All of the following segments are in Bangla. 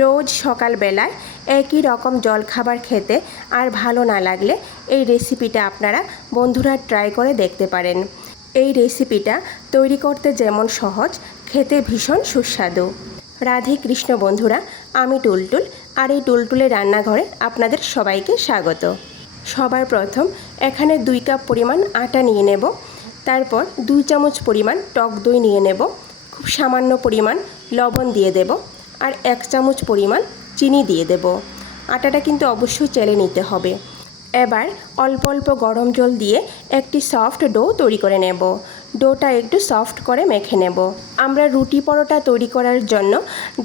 রোজ সকালবেলায় একই রকম জলখাবার খেতে আর ভালো না লাগলে এই রেসিপিটা আপনারা বন্ধুরা ট্রাই করে দেখতে পারেন। এই রেসিপিটা তৈরি করতে যেমন সহজ, খেতে ভীষণ সুস্বাদু। রাধে কৃষ্ণ বন্ধুরা, আমি টুলটুল, আর এই টুলটুলের রান্নাঘরে আপনাদের সবাইকে স্বাগত। সবার প্রথম এখানে 2 কাপ পরিমাণ আটা নিয়ে নেব। তারপর 2 চামচ পরিমাণ টক দই নিয়ে নেব। খুব সামান্য পরিমাণ লবণ দিয়ে দেব আর 1 চামচ পরিমাণ চিনি দিয়ে দেব। আটাটা কিন্তু অবশ্যই চেলে নিতে হবে। এবার অল্প অল্প গরম জল দিয়ে একটি সফট ডো তৈরি করে নেব। ডোটা একটু সফট করে মেখে নেব। আমরা রুটি পরোটা তৈরি করার জন্য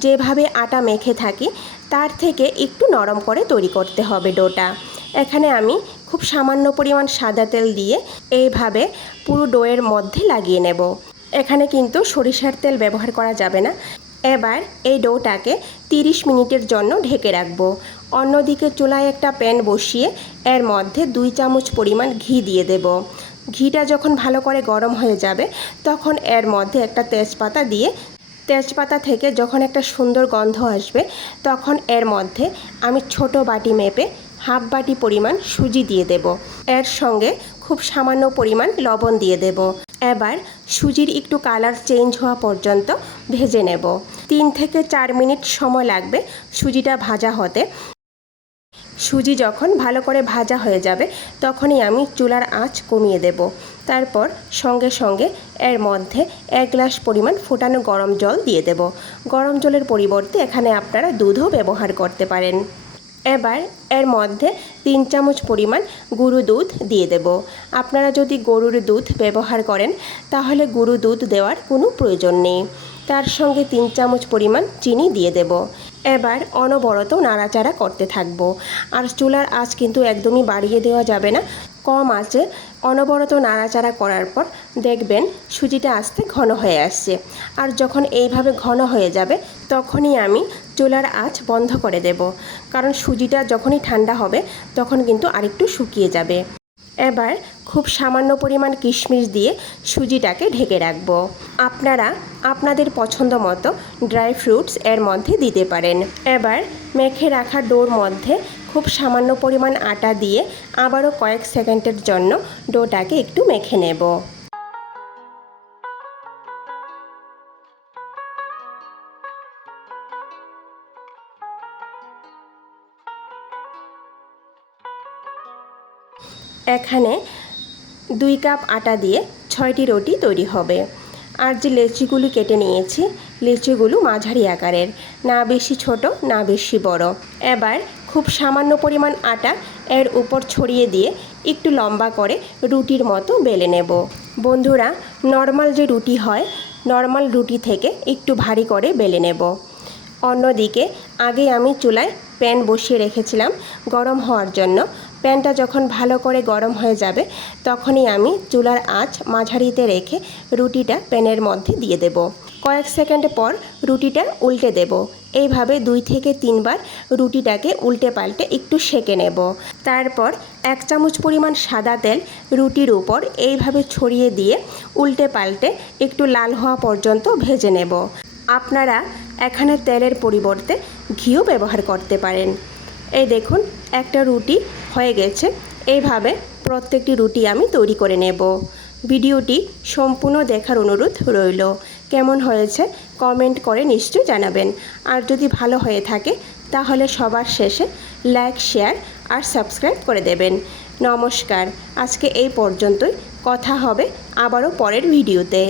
যেভাবে আটা মেখে থাকি তার থেকে একটু নরম করে তৈরি করতে হবে ডোটা। এখানে আমি খুব সামান্য পরিমাণ সাদা তেল দিয়ে এইভাবে পুরো ডোয়ের মধ্যে লাগিয়ে নেব। এখানে কিন্তু সরিষার তেল ব্যবহার করা যাবে না। এবার এই ডোটাকে 30 মিনিটের জন্য ঢেকে রাখব। অন্যদিকে চুলায় একটা প্যান বসিয়ে এর মধ্যে 2 চামচ পরিমাণ ঘি দিয়ে দেব। ঘিটা যখন ভালো করে গরম হয়ে যাবে তখন এর মধ্যে একটা তেজপাতা দিয়ে, তেজপাতা থেকে যখন একটা সুন্দর গন্ধ আসবে তখন এর মধ্যে আমি ছোট বাটি মেপে হাফ বাটি পরিমাণ সুজি দিয়ে দেব। এর সঙ্গে খুব সামান্য পরিমাণ লবণ দিয়ে দেব। এবার সুজির একটু কালার চেঞ্জ হওয়া পর্যন্ত ভেজে নেব। 3 থেকে 4 মিনিট সময় লাগবে সুজিটা ভাজা হতে। সুজি যখন ভালো করে ভাজা হয়ে যাবে তখনই আমি চুলার আঁচ কমিয়ে দেব। তারপর সঙ্গে সঙ্গে এর মধ্যে 1 গ্লাস পরিমাণ ফোটানো গরম জল দিয়ে দেব। গরম জলের পরিবর্তে এখানে আপনারা দুধও ব্যবহার করতে পারেন। এবার এর মধ্যে 3 চামচ পরিমাণ গুঁড়ো দুধ দিয়ে দেব। আপনারা যদি গরুর দুধ ব্যবহার করেন তাহলে গুঁড়ো দুধ দেওয়ার কোনো প্রয়োজন নেই। তার সঙ্গে 3 চামচ পরিমাণ চিনি দিয়ে দেব। এবার অনবরত নাড়াচাড়া করতে থাকব। আর চুলার আঁচ কিন্তু একদমই বাড়িয়ে দেওয়া যাবে না। কম আঁচে অনবরত নাড়াচাড়া করার পর দেখবেন সুজিটা আস্তে ঘন হয়ে আসছে। আর যখন এইভাবে ঘন হয়ে যাবে তখনই আমি চুলার আঁচ বন্ধ করে দেব, কারণ সুজিটা যখনই ঠান্ডা হবে তখন কিন্তু আরেকটু শুকিয়ে যাবে। এবার খুব সামান্য পরিমাণ কিশমিশ দিয়ে সুজিটাকে ঢেকে রাখব। আপনারা আপনাদের পছন্দ মতো ড্রাই ফ্রুটস এর মধ্যে দিতে পারেন। এবার মেখে রাখা ডোর মধ্যে খুব সামান্য পরিমাণ আটা দিয়ে আবারও কয়েক সেকেন্ডের জন্য ডোটাকে একটু মেখে নেব। এখানে 2 কাপ আটা দিয়ে 6টি রুটি তৈরি হবে। আর যে লেচিগুলি কেটে নিয়েছি, লেচিগুলো মাঝারি আকারের, না বেশি ছোট না বেশি বড়। এবার খুব সামান্য পরিমাণ আটা এর উপর ছড়িয়ে দিয়ে একটু লম্বা করে রুটির মতো বেলে নেব। বন্ধুরা, নর্মাল যে রুটি হয়, নর্মাল রুটি থেকে একটু ভারী করে বেলে নেব। অন্যদিকে আগে আমি চুলায় প্যান বসিয়ে রেখেছিলাম গরম হওয়ার জন্য। প্যানটা যখন ভালো করে গরম হয়ে যাবে তখনই আমি চুলার আঁচ মাঝারিতে রেখে রুটিটা প্যানের মধ্যে দিয়ে দেব। কয়েক সেকেন্ড পর রুটিটা উল্টে দেব। এইভাবে 2 থেকে 3 বার রুটিটাকে উল্টে পাল্টে একটু সেঁকে নেব। তারপর 1 চামচ পরিমাণ সাদা তেল রুটির উপর এইভাবে ছড়িয়ে দিয়ে উল্টে পাল্টে একটু লাল হওয়া পর্যন্ত ভেজে নেব। আপনারা এখানে তেলের পরিবর্তে ঘিও ব্যবহার করতে পারেন। এই দেখুন, একটা রুটি হয়ে গেছে। এইভাবে প্রত্যেকটি রুটি আমি তৈরি করে নেব। ভিডিওটি সম্পূর্ণ দেখার অনুরোধ রইল। কেমন হয়েছে কমেন্ট করে নিশ্চয়ই জানাবেন। আর যদি ভালো হয়ে থাকে তাহলে সবার শেষে লাইক, শেয়ার আর সাবস্ক্রাইব করে দেবেন। নমস্কার, আজকে এই পর্যন্তই। কথা হবে আবারও পরের ভিডিওতে।